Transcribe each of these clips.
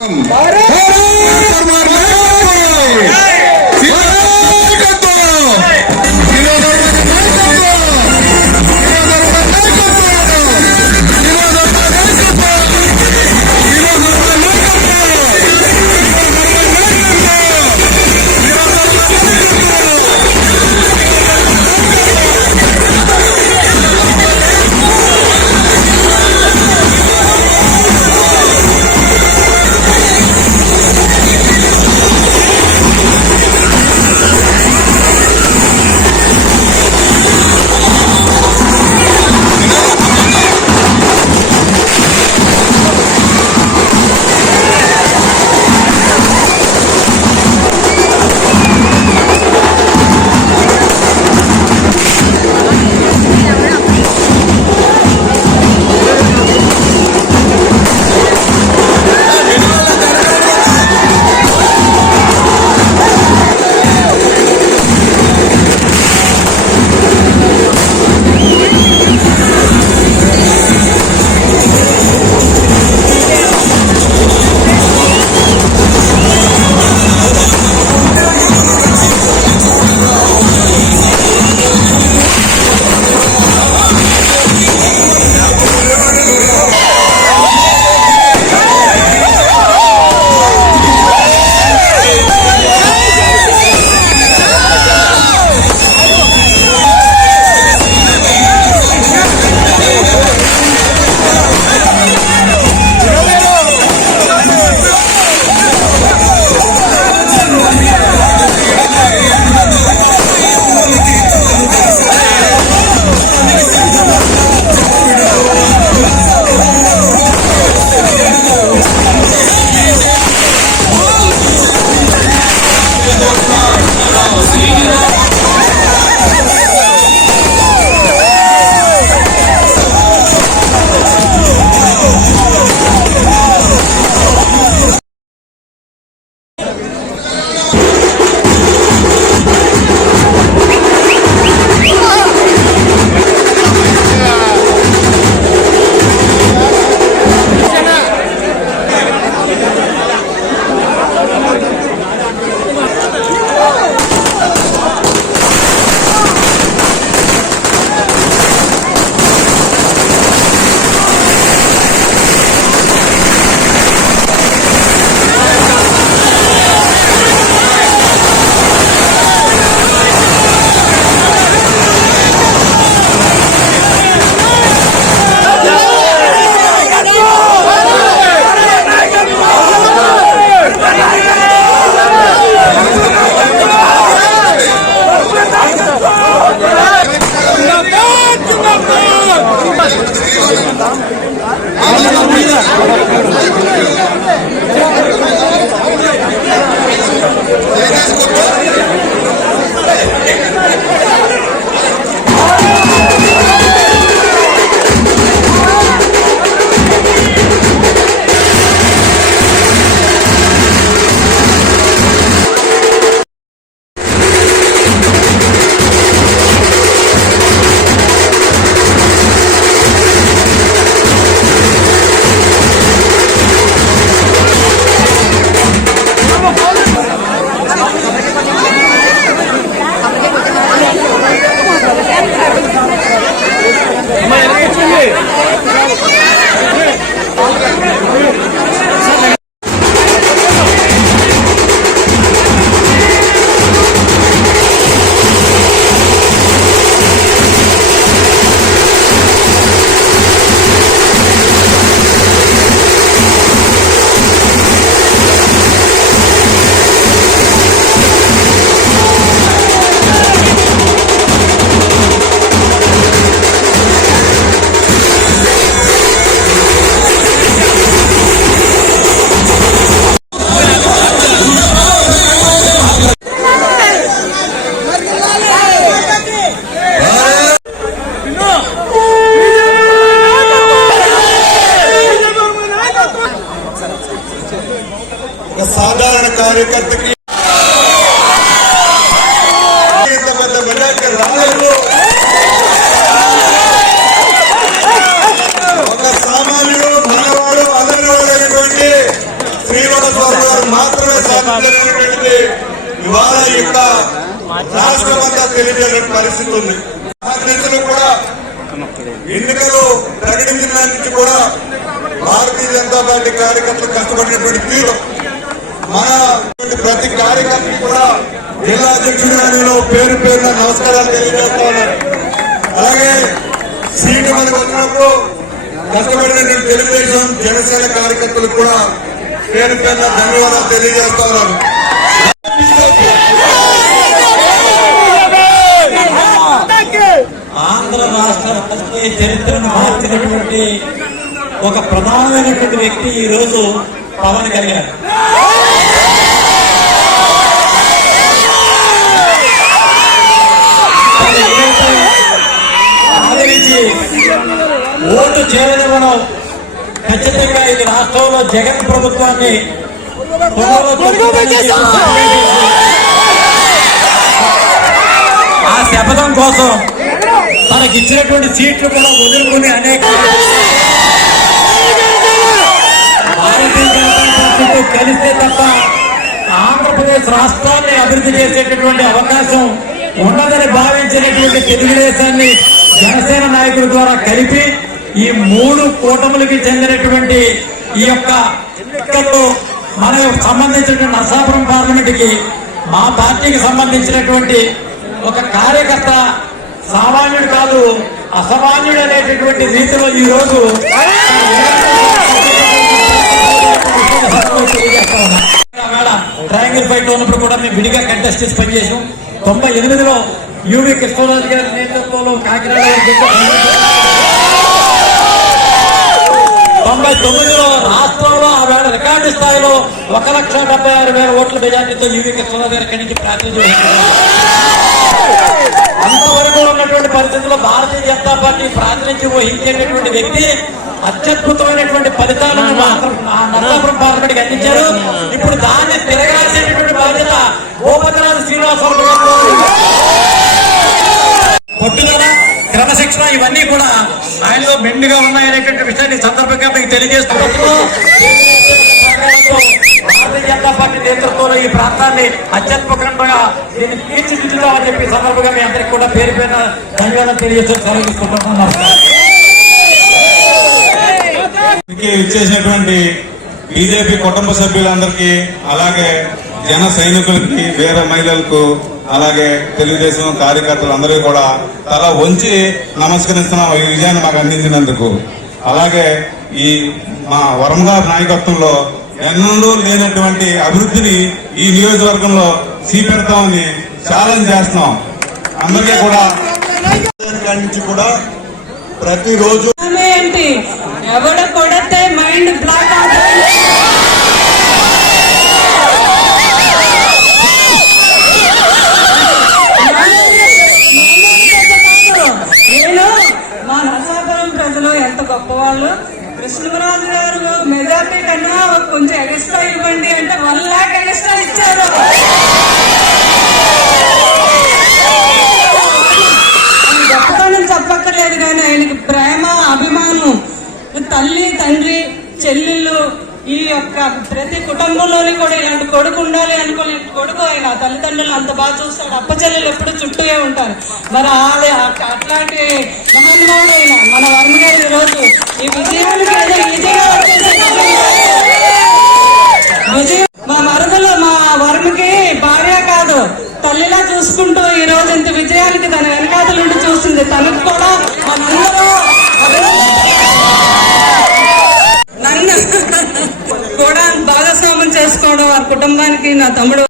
ఒక ఇవాళ యొక్క రాష్ట్రం అంతా తెలియజేయని పరిస్థితి ఉంది. కాంగ్రెస్లు కూడా ఎన్నికలు ప్రకటించడానికి నుంచి కూడా భారతీయ జనతా పార్టీ కార్యకర్తలు కష్టపడినటువంటి తీరు. మన ప్రతి కార్యకర్తకి కూడా జిల్లా అధ్యక్షుడు పేరు పేరున నమస్కారాలు తెలియజేస్తా అలాగే సీటు మనకు వచ్చినప్పుడు కష్టపడినటువంటి తెలుగుదేశం జనసేన కార్యకర్తలకు కూడా పేరు పేరున ధన్యవాదాలు తెలియజేస్తా ఉన్నాను ఆంధ్ర రాష్ట్ర రాజకీయ చరిత్రను మార్చినటువంటి ఒక ప్రధానమైనటువంటి వ్యక్తి ఈ రోజు పవన్ కళ్యాణ్. తన ఏదైతే ఓటు చేరనివ్వడం ఖచ్చితంగా ఇది రాష్ట్రంలో జగన్ ప్రభుత్వాన్ని ఆ శపథం కోసం తనకి ఇచ్చినటువంటి సీట్లు కూడా వదులుకుని అనేక కలిస్తే తప్ప ఆంధ్రప్రదేశ్ రాష్ట్రాన్ని అభివృద్ధి చేసేటటువంటి అవకాశం ఉన్నదని భావించినటువంటి తెలుగుదేశాన్ని జనసేన నాయకుల ద్వారా కలిపి ఈ మూడు కూటములకి చెందినటువంటి ఈ యొక్క ఎన్నికల్లో మన సంబంధించినటువంటి నర్సాపురం పార్లమెంట్కి మా పార్టీకి సంబంధించినటువంటి ఒక కార్యకర్త సామాన్యుడు కాదు అసామాన్యుడు అనేటటువంటి రీతిలో ఈ రోజు ట్రయాంగిల్ ఫైట్ ఉన్నప్పుడు కూడా మేము విడిగా కంటెస్ట్ చేసి పనిచేసాం తొంభై ఎనిమిదిలో యువి కృష్ణరాజు గారి నేతృత్వంలో కాకినాడ తొంభై తొమ్మిదిలో రాష్ట్రంలో ఆ వేళ రికార్డు స్థాయిలో ఒక లక్ష డెబ్బై ఆరు వేల ఓట్ల మెజార్టీతో యువి కృష్ణరాజు గారి ఇక్కడి నుంచి ప్రాతినిధ్యం. అంతవరకు ఉన్నటువంటి పరిస్థితుల్లో భారతీయ జనతా పార్టీ ప్రాతినిధ్యం వహించేటటువంటి వ్యక్తి అత్యద్భుతమైనటువంటి ఫలితాలను నర్సాపురం పార్లమెంట్కి అందించారు. ఇప్పుడు దాన్ని తిరగాల్సినటువంటి బాధ్యత భూపతిరాజు శ్రీనివాసరావు గారు పట్టుదల క్రమశిక్షణ ఇవన్నీ కూడా ఆయనలో మెండుగా ఉన్నాయనేటువంటి విషయాన్ని సందర్భంగా మీకు తెలియజేస్తున్నప్పుడు భారతీయ జనతా పార్టీ నేతృత్వంలో ఈ ప్రాంతాన్ని అత్యద్భుతంగా దీన్ని తీర్చిదిద్దుతామని చెప్పి సందర్భంగా మీ అందరికీ కూడా పేరు పేరున ధన్యవాదాలు తెలియజేస్తూ ఇచ్చేసినటువంటి బీజేపీ కుటుంబ సభ్యులందరికీ అలాగే జన సైనికులకి వేరే మహిళలకు అలాగే తెలుగుదేశం కార్యకర్తలు అందరికీ కూడా తల వంచి నమస్కరిస్తున్నాం ఈ విజయాన్ని మాకు అందించినందుకు. అలాగే ఈ మా వరం గారి నాయకత్వంలో ఎన్నడూ లేనటువంటి అభివృద్ధిని ఈ నియోజకవర్గంలో చూపెడతామని ఛాలెంజ్ చేస్తున్నాం. అందరికీ కూడా కాడి నుంచి కూడా ప్రతిరోజు ఎవడ కొడితే మైండ్ బ్లాక్ అవుతుంది నేను మా నరసాపురం ప్రజలు ఎంత గొప్పవాళ్ళు. కృష్ణరాజు గారు మెజార్టీ కన్నా కొంచెం ఎగస్ట్రా ఇవ్వండి అంటే వన్ లాక్ ఎగస్ట్రా ఇచ్చారు. గొప్పతనం చెప్పక్కర్లేదు కానీ ఆయనకి ప్రేమ అభిమానం. తల్లి తండ్రి చెల్లెళ్ళు ఈ యొక్క ప్రతి కుటుంబంలోని కూడా ఇలాంటి కొడుకు ఉండాలి అనుకునే కొడుకు ఆయన తల్లిదండ్రులు అంత బాగా చూస్తాడు. అప్పచెల్లెలు ఎప్పుడు చుట్టూనే ఉంటారు. మరి ఆలే అట్లాంటి మహానుభావుడైన మన వర్మ గారు ఈరోజు ఈ విజయానికి ఈజీగా విజయం మా మరదలు మా వర్మకి భార్య కాదు. తల్లిలా చూసుకుంటూ ఈ రోజు ఇంత విజయానికి తన వెనకాతలు ఉండి చూసింది తనకు కూడా మనందరూ అభినందన- నన్ను కూడా భాగస్వామ్యం చేసుకోవడం వారి కుటుంబానికి నా తమ్ముడు.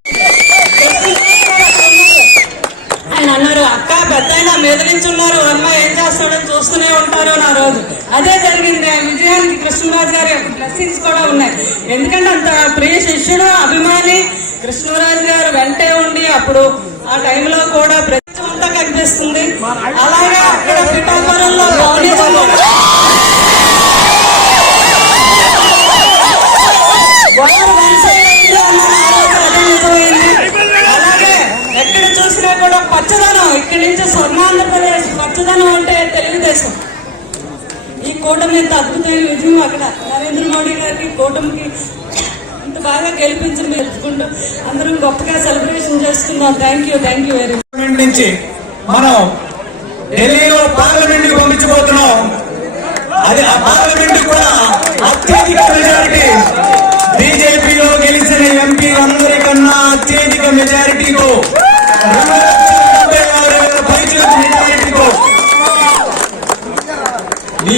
ఆయన అన్నారు అక్క పెద్ద మీద నుంచి ఉన్నారు వర్మ ఏం చేస్తాడో చూస్తూనే ఉంటారు నా రోజు. అదే జరిగింది. విజయానికి కృష్ణరాజు గారి యొక్క బ్లెస్సింగ్స్ కూడా ఉన్నాయి. ఎందుకంటే అంత ప్రియ శిష్యుడు అభిమాని కృష్ణరాజు గారు వెంటే ఉండి అప్పుడు ఆ టైంలో కూడా ప్రతి అంతా కనిపిస్తుంది. అలాగే అక్కడ పిఠాపురంలో భువనేశ్వరంలో ఇక్కడి నుంచి స్వర్ణాంధ్రప్రదేశ్ పచ్చదనం అంటే తెలుగుదేశం. ఈ కూటమి ఎంత అద్భుతమైన విజయం అక్కడ. నరేంద్ర మోడీ గారికి కూటమికి ఇంత బాగా గెలిపించి తెలుసుకుంటూ అందరం గొప్పగా సెలబ్రేషన్ చేసుకున్నాం thank you thank you very much నుంచి మనం ఢిల్లీలో పార్లమెంట్ పంపించబోతున్నాం. అది ఆ పార్లమెంట్ కూడా అత్యధిక మెజారిటీ బీజేపీలో గెలిచిన ఎంపీలందరికన్నా అత్యధిక మెజారిటీతో రెండు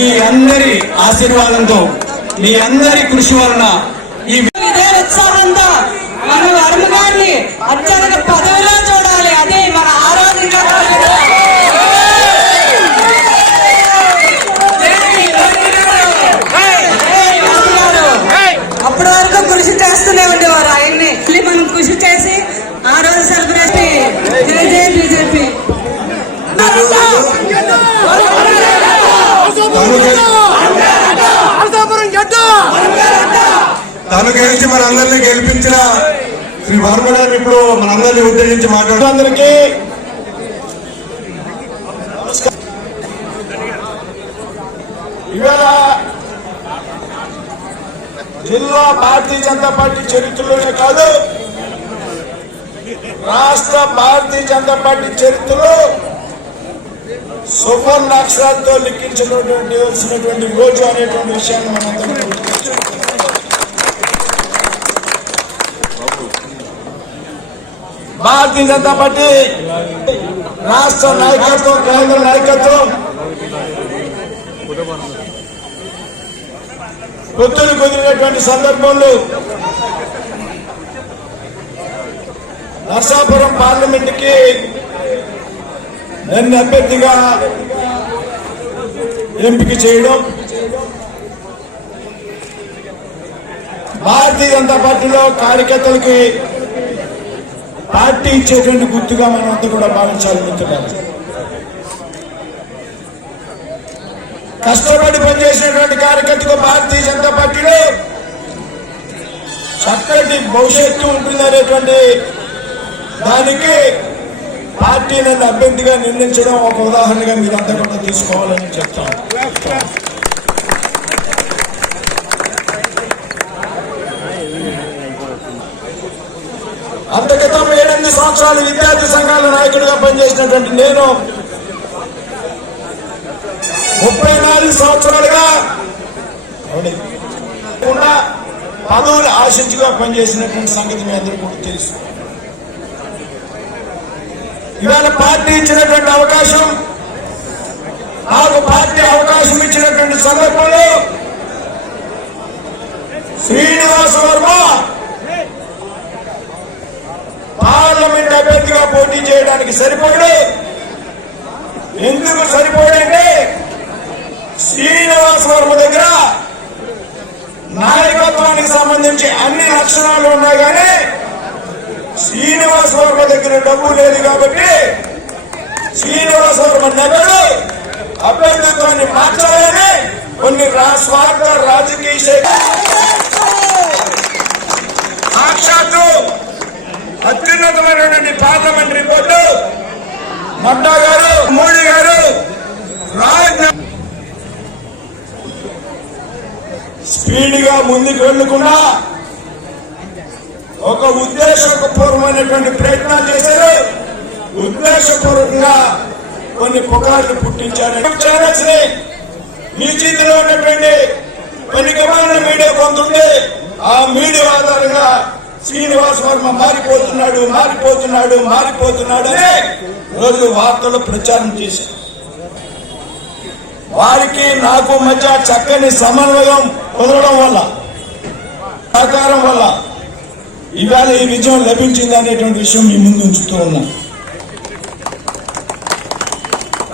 మీ అందరి ఆశీర్వాదంతో మీ అందరి కృషి వలన ఈ ఇదే ఉత్సాహంతో మన వర్మ గారిని అత్యధిక పదవిలో చూడాలి అదే మన ఆరాధన అప్పటి వరకు కృషి చేస్తూనే ఉండేవారు ఆయన్ని మళ్ళీ మనం కృషి చేసి ఆ రోజు సెలబ్రేషన్ జై జై బీజేపీ తను గెలిచి మనందరినీ గెలిపించిన శ్రీ వర్మ గారు ఇప్పుడు మనందరినీ ఉద్దేశించి మాట్లాడుతూ అందరికీ ఇవాళ జిల్లా భారతీయ జనతా పార్టీ చరిత్రలోనే కాదు రాష్ట్ర భారతీయ జనతా పార్టీ చరిత్రలో సువర్ణ అక్షరాలతో లిఖించినటువంటి వచ్చినటువంటి రోజు అనేటువంటి విషయాన్ని మనందరం భారతీయ జనతా పార్టీ రాష్ట్ర నాయకత్వం కేంద్ర నాయకత్వం పొత్తులు కుదిరినటువంటి సందర్భంలో నర్సాపురం పార్లమెంట్కి నన్ను అభ్యర్థిగా ఎంపిక చేయడం భారతీయ జనతా పార్టీలో కార్యకర్తలకి పార్టీ ఇచ్చేటువంటి గుర్తుగా మనం అంతా కూడా భావించాలి మిత్రులారా. కష్టపడి పనిచేసినటువంటి కార్యకర్తకు భారతీయ జనతా పార్టీలో చక్కటి భవిష్యత్తు ఉంటుందనేటువంటి దానికి పార్టీ నన్ను అభ్యర్థిగా నిర్ణయించడం ఒక ఉదాహరణగా మీరంతా కూడా తీసుకోవాలని చెప్తాను. సంఘాలు విద్యార్థి సంఘాల నాయకుడిగా పనిచేసినటువంటి నేను ముప్పై నాలుగు సంవత్సరాలుగా కూడా పదవులు ఆశించుగా పనిచేసినటువంటి సంగతి మీ అందరూ కూడా తెలుసు. ఇవాళ పార్టీ ఇచ్చినటువంటి అవకాశం నాకు పార్టీ అవకాశం ఇచ్చినటువంటి సందర్భంలో శ్రీనివాస్ వర్మ పార్లమెంట్ అభ్యర్థిగా పోటీ చేయడానికి సరిపోయాడు ఎందుకు సరిపోయాడంటే శ్రీనివాస వర్మ దగ్గర నాయకత్వానికి సంబంధించి అన్ని లక్షణాలు ఉన్నాయి కానీ శ్రీనివాసవర్మ దగ్గర డబ్బు లేదు కాబట్టి శ్రీనివాసవర్మ వర్మ అభ్యర్థిత్వాన్ని మార్చాలని కొన్ని స్వార్థ రాజకీయ శక్తి- సాక్షాత్తు అత్యున్నతమైనటువంటి పార్లమెంటరీ బోర్డు నడ్డా గారు మోడీ గారు రాజ్ స్పీడ్గా ముందుకు వెళ్ళకుండా ఒక ఉద్దేశపూర్వమైనటువంటి ప్రయత్నాలు చేశారు. ఉద్దేశపూర్వకంగా కొన్ని పుకార్లు పుట్టించారు. ఛానల్స్ని మీ చేతిలో ఉన్నటువంటి కొన్ని గమన మీడియా పొందుంటే ఆ మీడియా ఆధారంగా శ్రీనివాస్ వర్మ మారిపోతున్నాడు మారిపోతున్నాడు మారిపోతున్నాడు అని రోజు వార్తలు ప్రచారం చేశారు. వారికి నాకు మధ్య చక్కని సమన్వయం కుదరడం వల్ల సహకారం వల్ల ఇవాళ ఈ విజయం లభించింది అనేటువంటి విషయం మీ ముందు ఉంచుతూ ఉన్నా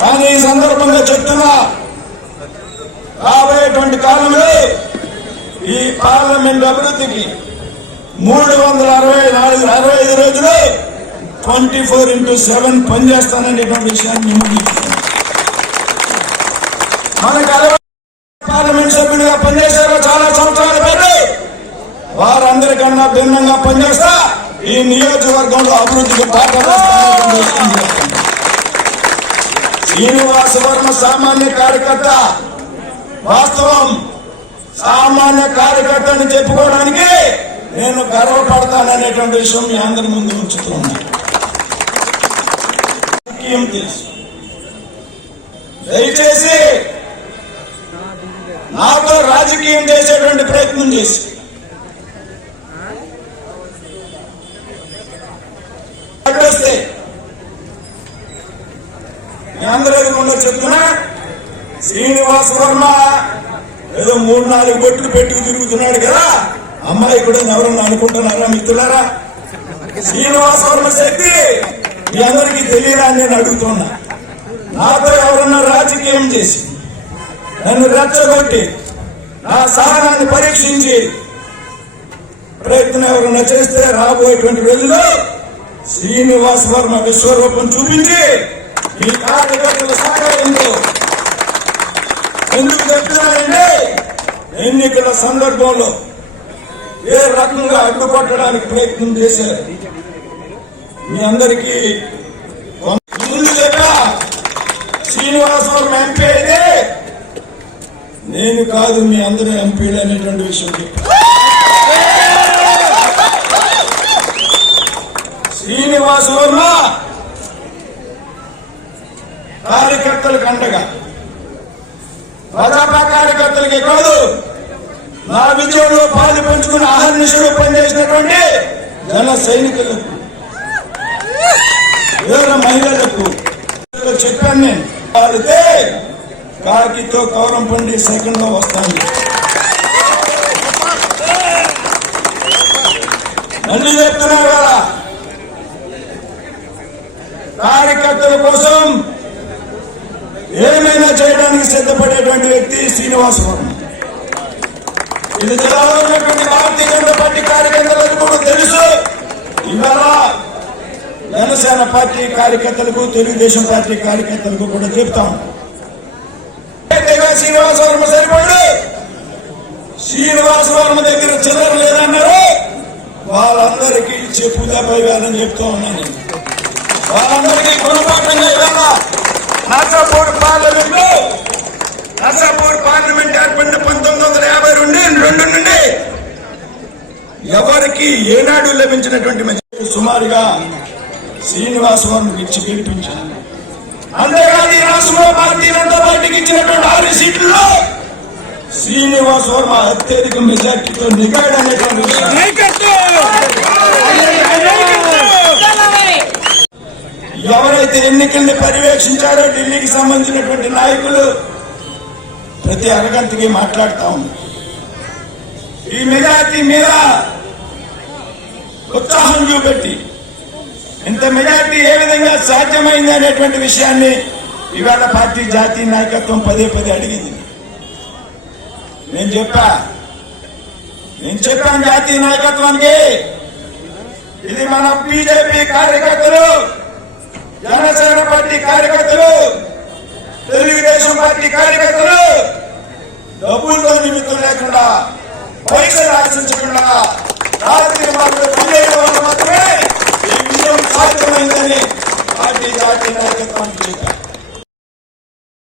కానీ ఈ సందర్భంగా చెప్తున్నా రాబోయేటువంటి కాలంలో ఈ పార్లమెంట్ అభివృద్ధికి మూడు వందల అరవై నాలుగు అరవై ఐదు రోజులు ట్వంటీ ఫోర్ ఇంటూ సెవెన్ పనిచేస్తాననేటువంటి విషయాన్ని మనకు అరవై పార్లమెంట్ సభ్యుడిగా పనిచేశారు చాలా సంవత్సరాల పాటు. వారందరికన్నా భిన్నంగా పనిచేస్తా ఈ నియోజకవర్గంలో అభివృద్ధికి శ్రీనివాస వర్మ సామాన్య కార్యకర్త. వాస్తవం సామాన్య కార్యకర్త అని చెప్పుకోవడానికి నేను గర్వపడతాననేటువంటి విషయం మీ అందరి ముందు ఉంచుతున్నా ఏం తెలుసు? దయచేసి నాతో రాజకీయం చేసేటువంటి ప్రయత్నం చేసి. వస్తే మీ అందరూ ఎదురుకుండా చెప్తున్నా శ్రీనివాస్ వర్మ ఏదో మూడు నాలుగు బొట్లు పెట్టుకు తిరుగుతున్నాడు కదా. అమ్మాయి కూడా ఎవరన్నా అనుకుంటున్నారా మిత్రులారా? శ్రీనివాస్ వర్మ శక్తి మీ అందరికీ తెలియదా అని నేను అడుగుతున్నా. నాతో ఎవరన్నా రాజకీయం చేసి నన్ను రెచ్చగొట్టి నా సహనాన్ని పరీక్షించి ప్రయత్నం ఎవరన్నా చేస్తే రాబోయేటువంటి రోజుల్లో శ్రీనివాస్ వర్మ విశ్వరూపం చూపించి ఈ కార్యకర్తల సహకారంతో ఎందుకు చెప్తున్నానంటే ఎన్నికల సందర్భంలో ఏ రకంగా అడ్డుపట్టడానికి ప్రయత్నం చేశారు? మీ అందరికీ ముందు శ్రీనివాసవరం ఎంపీ అయితే నేను కాదు మీ అందరూ ఎంపీలు అనేటువంటి విషయం శ్రీనివాస వర్మ కార్యకర్తలకు అండగా. ప్రజాపా కార్యకర్తలకి కాదు నా విజయంలో పాలు పంచుకుని ఆహర్నిశలు పనిచేసినటువంటి జన సైనికులకు వేరే మహిళలకు చెప్పాను నేను వాళ్ళతే కాకితో కౌరం పండి సెకండ్లో వస్తాను. మళ్ళీ చెప్తున్నారు కదా కార్యకర్తల కోసం ఏమైనా చేయడానికి సిద్ధపడేటువంటి వ్యక్తి శ్రీనివాస ఇది జిల్లాలో ఉన్నటువంటి భారతీయ జనతా పార్టీ కార్యకర్తలకు కూడా తెలుసు. ఇవాళ జనసేన పార్టీ కార్యకర్తలకు తెలుగుదేశం పార్టీ కార్యకర్తలకు కూడా చెప్తాం శ్రీనివాస వర్మ సరిపడు శ్రీనివాస వర్మ దగ్గర చిల్లర లేదన్నారు. వాళ్ళందరికీ చెప్పుదా పై చెప్తా ఉన్నాను వాళ్ళందరికీ గుణపాఠంగా ఇవాళ నర్సాపూర్ పార్లమెంట్ నర్సాపూర్ పార్లమెంట్ ఏర్పడిన పంతొమ్మిది వందల యాభై రెండు రెండు నుండి ఎవరికి ఏనాడు లభించినటువంటి సుమారుగా శ్రీనివాసవరం ఇచ్చి గెలిపించారు. అంతేకాదు ఈ రాష్ట్రంలో భారతీయ జనతా పార్టీకి ఇచ్చినటువంటి ఆరు సీట్లలో శ్రీనివాస్ వర్మ అత్యధిక మెజార్టీతో నిగాడు అనేటువంటి ఎవరైతే ఎన్నికల్ని పర్యవేక్షించారో ఢిల్లీకి సంబంధించినటువంటి నాయకులు ప్రతి అరగంటకి మాట్లాడుతూ ఉంది ఈ మెజార్టీ మీద ఉత్సాహం చూపెట్టి ఇంత మెజార్టీ ఏ విధంగా సాధ్యమైంది అనేటువంటి విషయాన్ని ఇవాళ పార్టీ జాతీయ నాయకత్వం పదే పదే అడిగింది. నేను చెప్పా నేను చెప్పాను జాతీయ నాయకత్వానికి ఇది మన బీజేపీ కార్యకర్తలు జనసేన పార్టీ కార్యకర్తలు తెలుగుదేశం పార్టీ కార్యకర్తలు డబ్బులతో నిమిత్తం లేకుండా పైసలు ఆశించకుండా రాత్రి మాత్రం పనిచేయడం వల్ల మాత్రమే ఈ విజయం సాధ్యమైందని పార్టీ జాతీయ నాయకత్వానికి చెప్పారు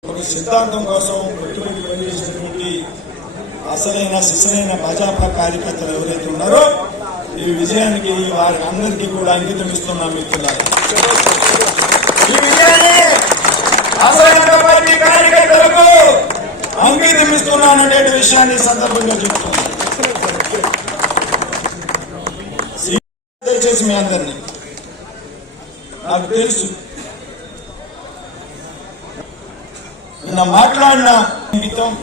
ఒక సిద్ధాంతం కోసం పెట్టుబడి పనిచేసినటువంటి అసలైన శిశులైన భాజపా కార్యకర్తలు ఎవరైతే ఉన్నారో ఈ విజయానికి వారి అందరికీ కూడా అంకితం ఇస్తున్నాం ఈ విజయాన్ని అసలైన పార్టీ కార్యకర్తలకు అంకితం విషయాన్ని సందర్భంగా చెప్తున్నాను. దయచేసి మీ అందరినీ. నాకు తెలుసు. నిన్న మాట్లాడిన అంకితం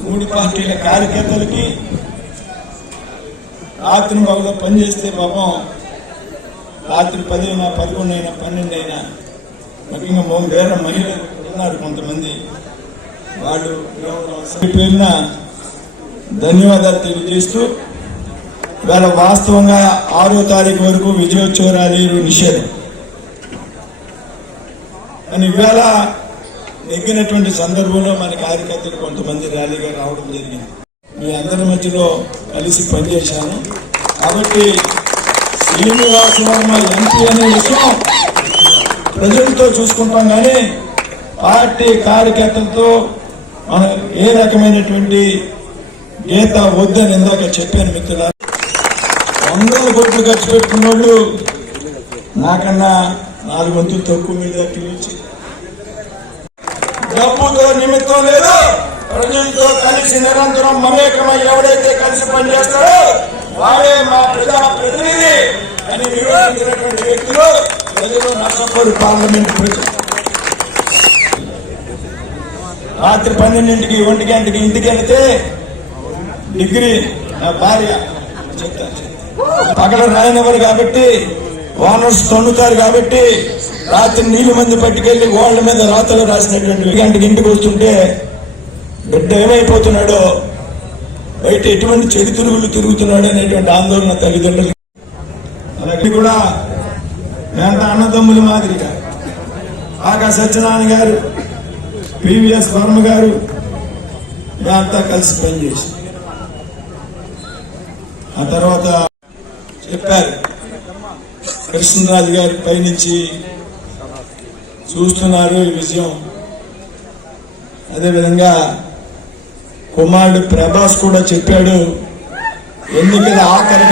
మూడు పార్టీల కార్యకర్తలకి రాత్రి మగలో పనిచేస్తే పాపం రాత్రి పదిహేన పదకొండు అయినా పన్నెండు అయినా ముఖ్యంగా మూడు వేరే మహిళలు ఉన్నారు కొంతమంది. వాళ్ళు పేరున ధన్యవాదాలు తెలియజేస్తూ ఇవాళ వాస్తవంగా ఆరో తారీఖు వరకు విజయోత్సవ ర్యాలీలు నిషేధం. కానీ ఇవాళ నెగ్గినటువంటి సందర్భంలో మన కార్యకర్తలు కొంతమంది ర్యాలీగా రావడం జరిగింది. మీ అందరి మధ్యలో కలిసి పనిచేశాను. కాబట్టి శ్రీనివాస వర్మ ఎంపీ అనే విషయం ప్రజలతో చూసుకుంటాం కానీ పార్టీ కార్యకర్తలతో మనం ఏ రకమైనటువంటి గీత వద్దని ఇందాక చెప్పాను మిత్రుల వందల కోట్లు ఖర్చు పెట్టుకున్న వాళ్ళు నాకన్నా నాలుగు వంతులు తక్కువ మీద పిలిచి డబ్బుతో నిమిత్తం లేదు ప్రజలతో కలిసి నిరంతరం మమేకమై ఎవడైతే కలిసి పనిచేస్తాడో వాడే మా ప్రజా ప్రతినిధి అని నిరూపించినటువంటి వ్యక్తులు పార్లమెంట్ ప్రజలు. రాత్రి పన్నెండింటికి ఒంటి గంటకి ఇంటికి వెళితే డిగ్రీ నా భార్య పగల రాయనివ్వరు కాబట్టి ఓనర్స్ తొన్నుతారు కాబట్టి రాత్రి నీళ్ళు మంది పట్టుకెళ్ళి వాళ్ళ మీద రాతలు రాసినటువంటి గంటకి ఇంటికి వస్తుంటే బిడ్డ ఏమైపోతున్నాడో బయట ఎటువంటి చెడు తిరుగులు తిరుగుతున్నాడు అనేటువంటి ఆందోళన తల్లిదండ్రులు అలాగే కూడా వెంట అన్నదమ్ముల మాదిరిగా ఆకా సత్యనారాయణ గారు పివిఎస్ వర్మ గారు అంతా కలిసి పనిచేసి ఆ తర్వాత చెప్పారు కృష్ణరాజు గారి పైనుంచి చూస్తున్నారు ఈ విజయం. అదేవిధంగా కుమారుడు ప్రభాస్ కూడా చెప్పాడు ఎన్నికల ఆఖరి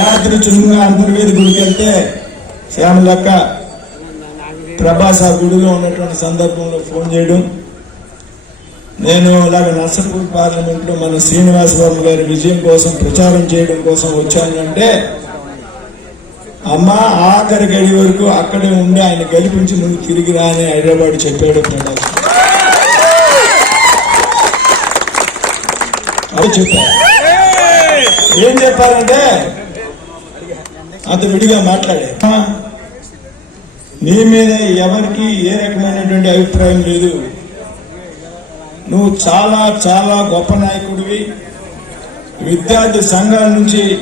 రాత్రి యాదృచ్ఛికంగా అంతర్వేది గుడికి వెళ్తే శ్యామలక్క ప్రభాస్ ఆ గుడిలో ఉన్నటువంటి సందర్భంలో ఫోన్ చేయడం. నేను ఇలాగ నర్సపూర్ పార్లమెంట్లో మన శ్రీనివాస వర్మ గారి విజయం కోసం ప్రచారం చేయడం కోసం వచ్చానంటే అమ్మ ఆఖరి గడి వరకు అక్కడే ఉండి ఆయన గెలిపించి నువ్వు తిరిగి రా అని హైదరాబాద్ చెప్పాడు ప్రభాస్. అది చెప్పారు. ఏం చెప్పారంటే అంత విడిగా మాట్లాడారు నీ మీద ఎవరికి ఏ రకమైనటువంటి అభిప్రాయం లేదు. నువ్వు చాలా చాలా గొప్ప నాయకుడివి. విద్యార్థి సంఘాల నుంచి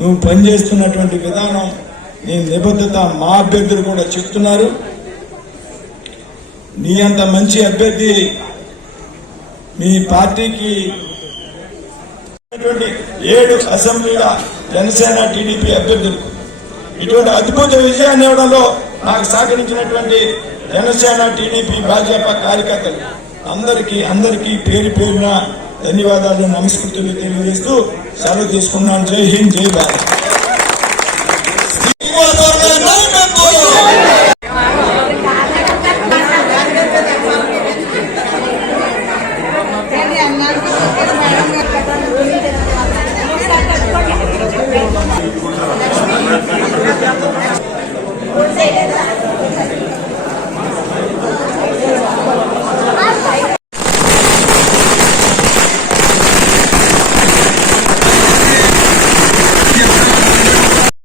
నువ్వు పనిచేస్తున్నటువంటి విధానం నీ నిబద్ధత మా అభ్యర్థులు కూడా చెప్తున్నారు. నీ అంత మంచి అభ్యర్థి మీ పార్టీకి ఏడు అసెంబ్లీల జనసేన టీడీపీ అభ్యర్థులు. ఇటువంటి అద్భుత విజయాన్ని ఇవ్వడంలో నాకు సహకరించినటువంటి జనసేన టీడీపీ భాజపా కార్యకర్తలు అందరికీ అందరికీ పేరు పేరున ధన్యవాదాలు నమస్కృతులు తెలియజేస్తూ సెలవు తీసుకున్నాను. జై హింద్ జై భారత్.